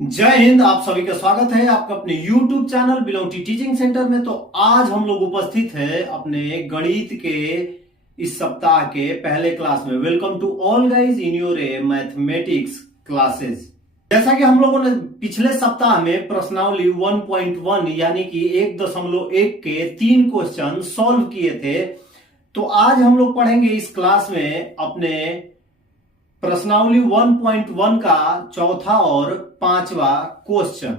जय हिंद। आप सभी का स्वागत है आपका अपने YouTube चैनल बिलोटी टीचिंग सेंटर में। तो आज हम लोग उपस्थित है अपने गणित के इस सप्ताह के पहले क्लास में। Welcome to all guys in your mathematics classes. जैसा कि हम लोगों ने पिछले सप्ताह में प्रश्नावली 1.1 यानी कि 1.1 के 3 क्वेश्चन सॉल्व किए थे, तो आज हम लोग पढ़ेंगे इस क्लास में अपने प्रश्नावली 1.1 का चौथा और पांचवा क्वेश्चन।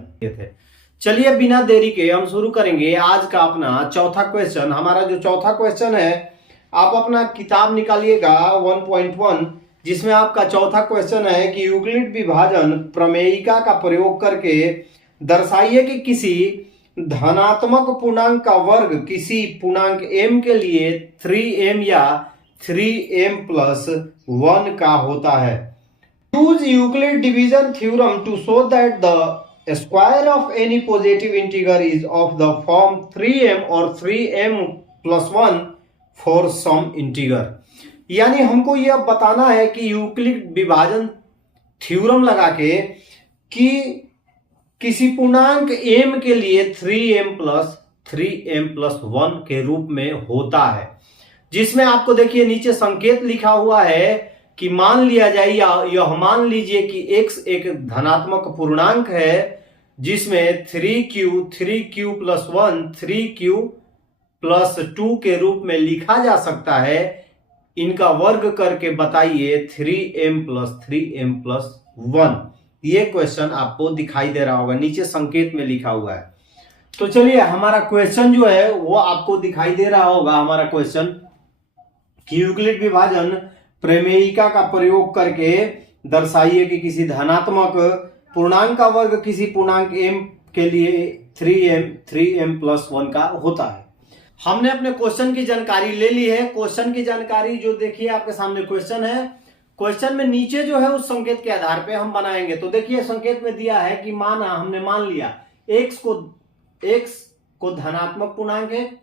चलिए बिना देरी के हम शुरू करेंगे आज का अपना चौथा क्वेश्चन। हमारा जो चौथा क्वेश्चन है, आप अपना किताब निकालिएगा 1.1, जिसमें आपका चौथा क्वेश्चन है कि यूक्लिड विभाजन प्रमेयिका का प्रयोग करके दर्शाइए कि किसी धनात्मक पूर्णांक का वर्ग किसी पूर्णांक m के लिए 3m या 3m+1 का होता है। Use Euclid division theorem to show that the square of any positive integer is of the form 3m और 3m+1 फॉर सम इंटीजर। यानी हमको यह बताना है कि यूक्लिड विभाजन थ्योरम लगा के कि किसी पूर्णांक m के लिए 3m+1 के रूप में होता है, जिसमें आपको देखिए नीचे संकेत लिखा हुआ है कि मान लिया जाए या यह मान लीजिए कि x एक धनात्मक पूर्णांक है जिसमें 3q+1 3q+2 के रूप में लिखा जा सकता है। इनका वर्ग करके बताइए 3m+3m+1। ये क्वेश्चन आपको दिखाई दे रहा होगा, नीचे संकेत में लिखा हुआ है। तो चलिए हमारा क्वेश्चन जो है वो आपको दिखाई दे रहा होगा। हमारा क्वेश्चन कि यूक्लिड विभाजन प्रमेयिका का प्रयोग करके दर्शाइए कि किसी धनात्मक पूर्णांक का वर्ग किसी पूर्णांक m के लिए 3m+1 का होता है। हमने अपने क्वेश्चन की जानकारी ले ली है। क्वेश्चन की जानकारी जो देखिए आपके सामने क्वेश्चन है, क्वेश्चन में नीचे जो है उस संकेत के आधार पे हम बनाएंगे। तो देखिए संकेत में दिया है कि हमने मान लिया x को धनात्मक पूर्णांक है।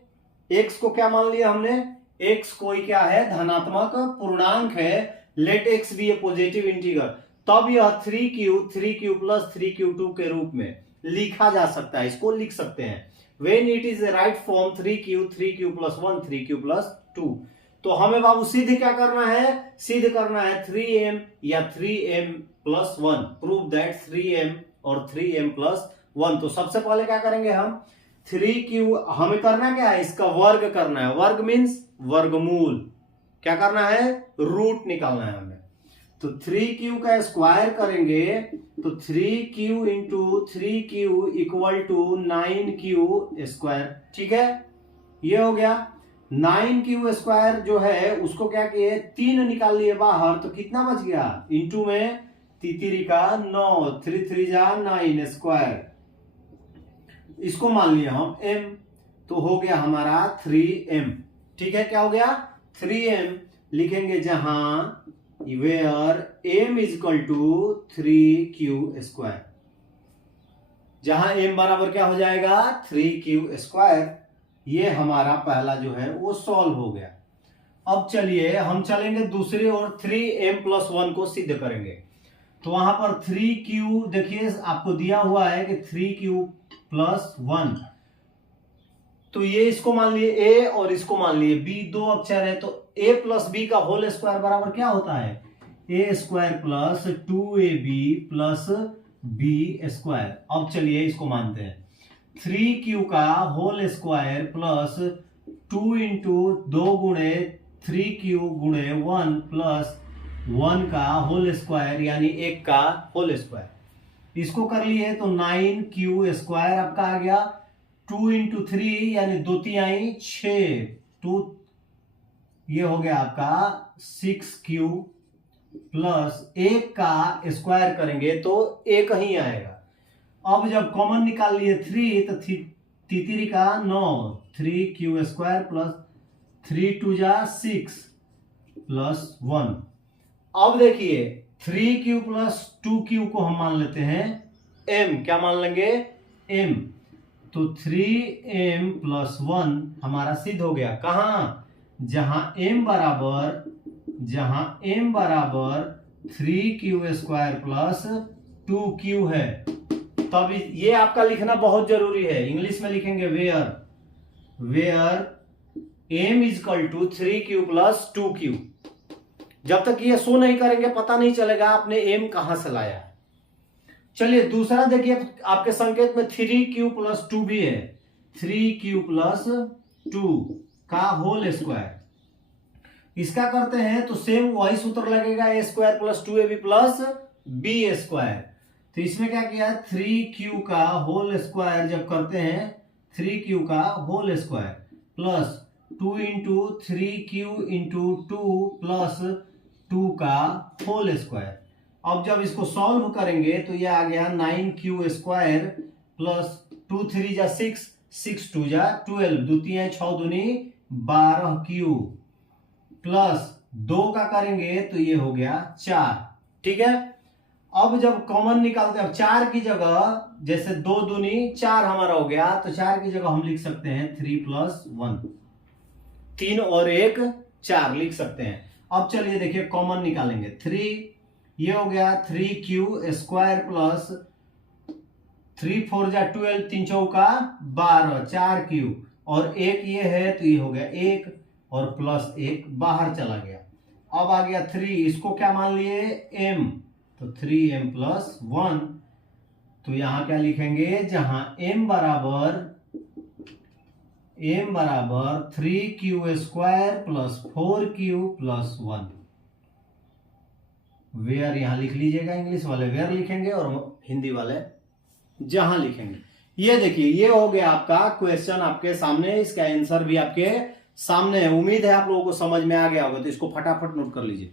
x को क्या मान लिया हमने? x कोई क्या है? धनात्मक पूर्णांक है। लेट x बी ए पॉजिटिव इंटीजर। तब यह 3q+3q2 के रूप में लिखा जा सकता है। इसको लिख सकते हैं when it is a right form 3q+1 3q+2। तो हमें बाबू सिद्ध क्या करना है? सिद्ध करना है 3m या 3m+1। प्रूव दैट 3m और 3m+1। तो सबसे पहले क्या करेंगे हम? 3q हमें करना क्या है? इसका वर्ग करना है। वर्ग मीन्स वर्गमूल। क्या करना है? रूट निकालना है हमें। तो 3q का स्क्वायर करेंगे तो 3q into 3q equal to 9q²। ठीक है, ये हो गया। 9q² जो है उसको क्या किए? 3 निकाल लिए बाहर, तो कितना बच गया? इंटू में 3 का 9, 3 3 जा 9²। इसको मान लिया हम m, तो हो गया हमारा 3m। ठीक है, क्या हो गया? 3m लिखेंगे जहां where m equal to 3q²। जहां m बराबर क्या हो जाएगा? 3q²। ये हमारा पहला जो है वो सॉल्व हो गया। अब चलिए हम चलेंगे दूसरी ओर, 3m+1 को सिद्ध करेंगे। तो वहां पर 3q देखिए आपको दिया हुआ है कि 3q+1। तो ये इसको मान लिए a और इसको मान लिए b, दो अक्षर है। तो a+b का होल स्क्वायर बराबर क्या होता है? a² + 2ab + b²। अब चलिए इसको मानते हैं। 3q का होल स्क्वायर प्लस 2 इंटू 2 गुणे 3q गुणे 1 प्लस 1 का होल स्क्वायर यानी 1 का होल स्क्वायर। इसको कर लिए तो 9q² आपका आ गया। 2 इंटू 3 यानी 2 तिहाई 6, 2 ये हो गया आपका 6q प्लस 1 का स्क्वायर करेंगे तो 1 ही आएगा। अब जब कॉमन निकाल लिए 3 तो 3 का 9, 3q² प्लस 3 2 जा 6 प्लस 1। अब देखिए 3q प्लस 2q को हम मान लेते हैं m। क्या मान लेंगे? m। तो 3m+1 हमारा सिद्ध हो गया। कहां? जहां m बराबर 3q² प्लस 2q है। तब ये आपका लिखना बहुत जरूरी है। इंग्लिश में लिखेंगे where m is equal to 3q plus 2q। जब तक ये शो नहीं करेंगे पता नहीं चलेगा आपने m कहां से लाया। चलिए दूसरा देखिए, आपके संकेत में 3q प्लस 2 भी है, 3q प्लस 2 का होल स्क्वायर। इसका करते हैं तो सेम वही सूत्र लगेगा, a square plus 2ab plus b square. तो इसमें क्या किया, 3q का होल स्क्वायर जब करते हैं, 3q का whole square plus 2 into 3q into 2 plus 2 का होल स्क्वायर। अब जब इसको सॉल्व करेंगे तो ये आ गया 9q स्क्वायर प्लस 2 3 जा 6, 6 2 जा 12, द्वितीय 6 दूनी 12q प्लस 2 का करेंगे तो ये हो गया 4। ठीक है, अब जब कॉमन निकालते हैं, अब 4 की जगह जैसे 2 दूनी 4 हमारा हो गया, तो 4 की जगह हम लिख सकते हैं 3 प्लस 1, 3 और 1 4 लिख सकते हैं। अब चलिए देखिए कॉमन निकालेंगे, 3 ये हो गया 3q स्क्वायर प्लस 3 4 जा 12, 3 चौका 12, 4q और 1 ये है तो ये हो गया 1 और प्लस 1 बाहर चला गया। अब आ गया 3, इसको क्या मान लिए m, तो 3m प्लस 1। तो यहां क्या लिखेंगे, जहां m बराबर 3q square plus 4q plus 1। Where यहां लिख लीजिएगा, इंग्लिश वाले वेयर लिखेंगे और हिंदी वाले जहां लिखेंगे। ये देखिए ये हो गया आपका क्वेश्चन आपके सामने, इसका आंसर भी आपके सामने है। उम्मीद है आप लोगों को समझ में आ गया होगा, तो इसको फटाफट नोट कर लीजिए।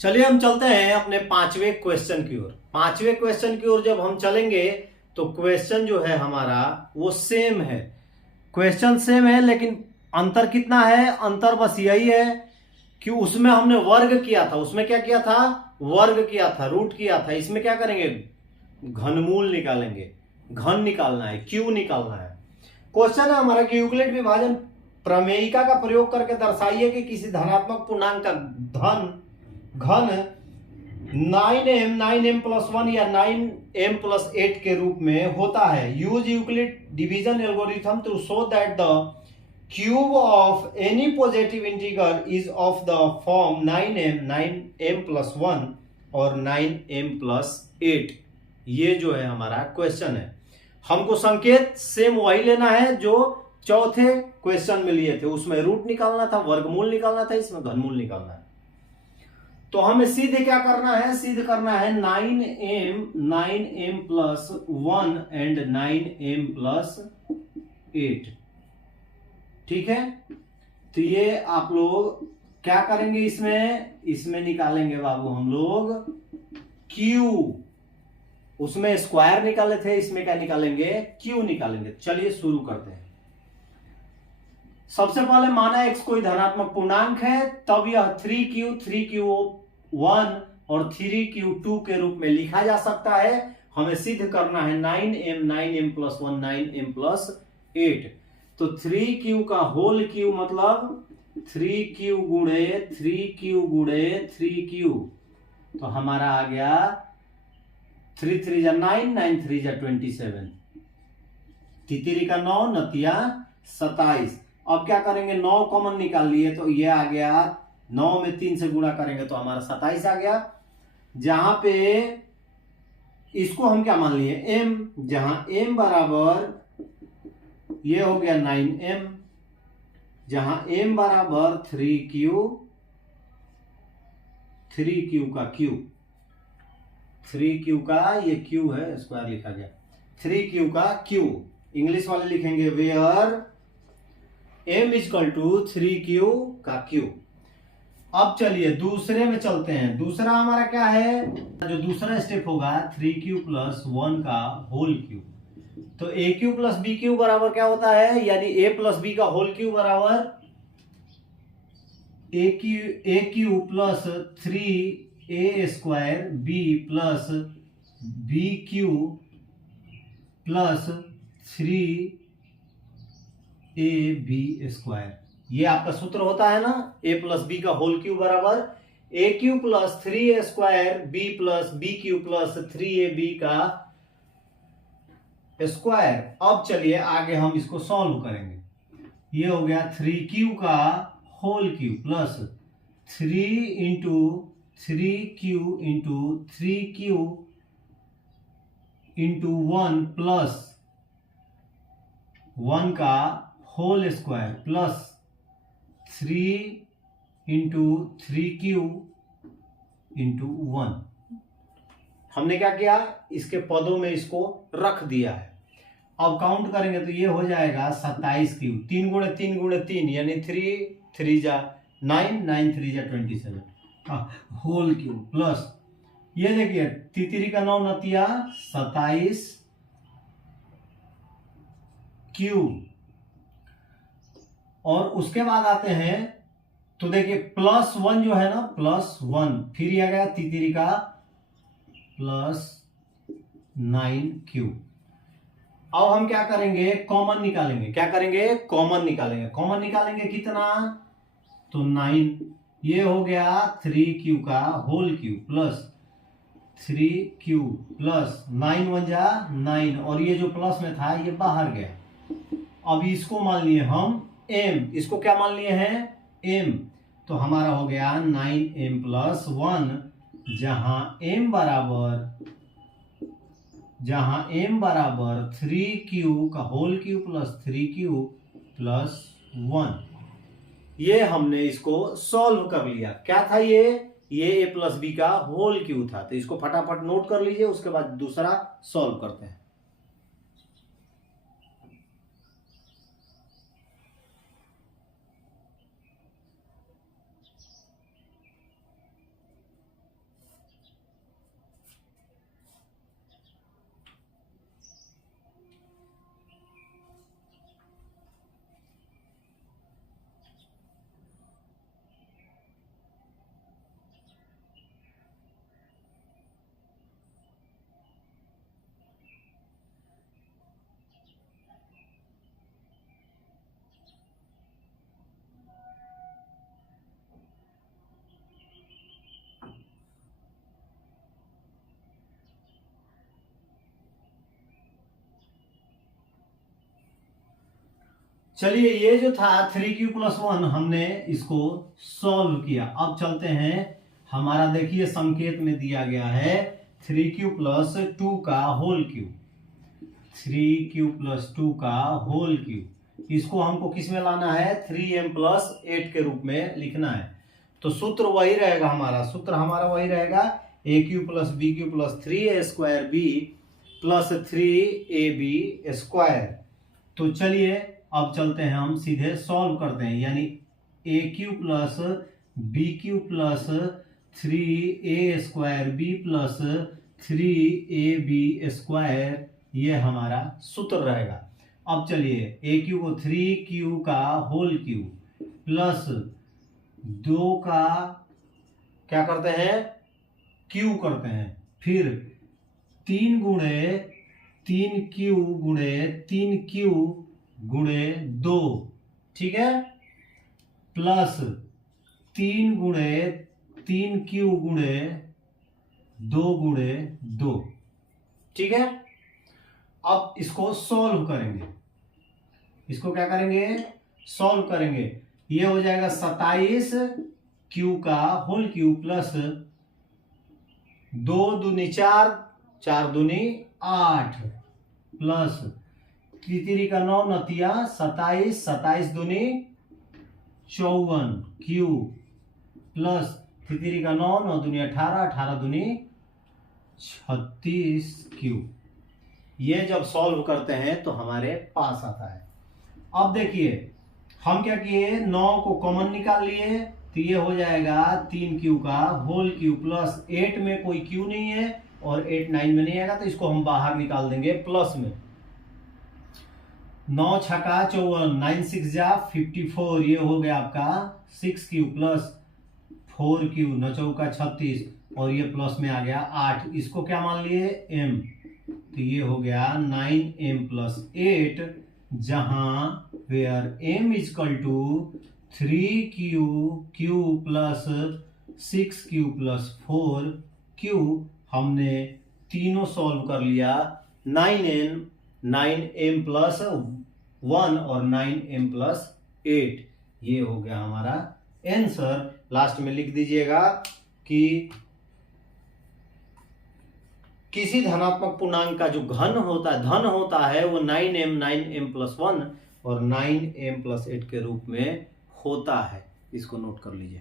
चलिए हम चलते हैं अपने 5वें क्वेश्चन की ओर। 5वें क्वेश्चन की ओर जब हम चलेंगे तो क्वेश्चन जो है हमारा वो सेम है, क्वेश्चन सेम है, लेकिन अंतर कितना है, अंतर बस यही है कि उसमें हमने वर्ग किया था, उसमें क्या किया था, वर्ग किया था, रूट किया था। इसमें क्या करेंगे, घनमूल निकालेंगे, घन निकालना है, क्यू निकालना है। क्वेश्चन है हमारा कि यूक्लिड विभाजन प्रमेयिका का प्रयोग करके दर्शाइए कि किसी धनात्मक पूर्णांक का घन 9m प्लस 1 या 9m प्लस 8 के रूप में होता है। Use Euclid division algorithm to show that the cube of any positive integer is of the form 9m plus 1 और 9m प्लस 8। ये जो है हमारा क्वेश्चन है। हमको संकेत सेम वही लेना है जो चौथे क्वेश्चन में लिए थे, उसमें रूट निकालना था, वर्गमूल निकालना था, इसमें घनमूल निकालना है। तो हमें सीधे क्या करना है, सीधे करना है 9m plus 1 and 9m plus 8। ठीक है, तो ये आप लोग क्या करेंगे, इसमें निकालेंगे बाबू हम लोग Q। उसमें स्क्वायर निकाले थे, इसमें क्या निकालेंगे, Q निकालेंगे। चलिए शुरू करते हैं। सबसे पहले माना x कोई धनात्मक पूर्णांक है, तब यह 3q1 और 3q2 के रूप में लिखा जा सकता है। हमें सिद्ध करना है 9m प्लस 1 9m प्लस 8। तो 3q का होल क्यू मतलब 3q गुणे 3q। तो हमारा आ गया 3 3 जा 9, 9 3 जा 27, तितिरी का 9, नतिया 27। अब क्या करेंगे, 9 कॉमन निकाल लिए तो ये आ गया, 9 में 3 से गुणा करेंगे तो हमारा 27 आ गया। जहां पे इसको हम क्या मान लिए, m, जहां m बराबर ये हो गया 9m, जहां m बराबर 3q का q, 3q का ये q है, स्क्वायर लिखा गया, 3q का q। इंग्लिश वाले लिखेंगे where m equal to 3q का q। अब चलिए दूसरे में चलते हैं। दूसरा हमारा क्या है, जो दूसरा स्टेप होगा 3q प्लस 1 का होल क्यूब। तो A cube plus B cube बराबर क्या होता है, यानी ए प्लस बी का होल क्यूब बराबर A cube plus 3a square B plus B cube plus 3ab square. ये आपका सूत्र होता है ना, a प्लस बी का होल क्यूब बराबर A cube plus 3a square B plus B cube plus 3ab का स्क्वायर। अब चलिए आगे हम इसको सॉल्व करेंगे। ये हो गया 3q का whole cube plus 3 into 3q into 3q into 1 plus 1 का whole square plus 3 into 3q into 1। हमने क्या किया, इसके पदों में इसको रख दिया है। अब काउंट करेंगे तो ये हो जाएगा 27 क्यूब, 3 गुणे 3 गुणे 3 यानी 3 3 जा 9, 9 3 जा 27 होल क्यूब प्लस ये देखिए तितरी का 9 नतिया 27 क्यूब। और उसके बाद आते हैं तो देखिए प्लस 1 जो है ना, प्लस 1 फिर ये आ गया तितरी का प्लस 9 क्यूब। अब हम क्या करेंगे, कॉमन निकालेंगे। क्या करेंगे, कॉमन निकालेंगे। कॉमन निकालेंगे कितना, तो 9। ये हो गया 3q का whole cube plus 3q plus 9 1 जा 9, और ये जो प्लस में था ये बाहर गया। अब इसको मान लिए हम m, इसको क्या मान लिए हैं, m। तो हमारा हो गया 9m प्लस 1, जहां m बराबर 3q का whole cube plus 3q plus 1। ये हमने इसको सॉल्व कर लिया। क्या था ये a प्लस बी का होल क्यूब था। तो इसको फटाफट नोट कर लीजिए, उसके बाद दूसरा सॉल्व करते हैं। चलिए ये जो था 3q प्लस 1 हमने इसको सॉल्व किया। अब चलते हैं, हमारा देखिए संकेत में दिया गया है 3q प्लस 2 का होल क्यूब। 3q प्लस 2 का होल क्यूब, इसको हमको किस में लाना है, 3m प्लस 8 के रूप में लिखना है। तो सूत्र वही रहेगा, हमारा वही रहेगा A cube plus B cube plus 3a square B plus 3ab square. तो चलिए अब चलते हैं, हम सीधे सॉल्व करते हैं। यानी A cube plus B cube plus 3a square B plus 3ab square, ये हमारा सूत्र रहेगा। अब चलिए ए क्यू को 3q का होल क्यूब प्लस 2 का क्या करते हैं, क्यू करते हैं, फिर 3 गुणे 3q गुणे 3q गुणे 2, ठीक है, प्लस 3 गुणे 3q गुणे 2 गुणे 2, ठीक है। अब इसको सॉल्व करेंगे, इसको क्या करेंगे, सॉल्व करेंगे। ये हो जाएगा 27 q का होल क्यूब प्लस 2 दूनी 4, 4 दूनी 8 प्लस 3 का 9 नतिया 27, 27 दूनी 54 q प्लस 3 का 9, 9 दूनी 18, 18 दूनी 36 q। ये जब सॉल्व करते हैं तो हमारे पास आता है। अब देखिए हम क्या किए, 9 को कॉमन निकाल लिए, तो ये हो जाएगा 3q का होल क्यू प्लस 8 में कोई q नहीं है और 8 9 में नहीं आएगा, तो इसको हम बाहर निकाल देंगे प्लस में। 9 छका 54, 9 6 जा 54, ये हो गया आपका 6q प्लस 4q, 9 चौका 36 और ये प्लस में आ गया 8, इसको क्या मान लिए m, तो ये हो गया 9m प्लस 8, जहां where m is equal to 3q plus 6q plus 4q। हमने तीनों सॉल्व कर लिया, 9m प्लस 1 और 9m प्लस 8, ये हो गया हमारा आंसर। लास्ट में लिख दीजिएगा कि किसी धनात्मक पूर्णांक का जो धन होता है वो 9m प्लस 1 और 9m प्लस 8 के रूप में होता है। इसको नोट कर लीजिए।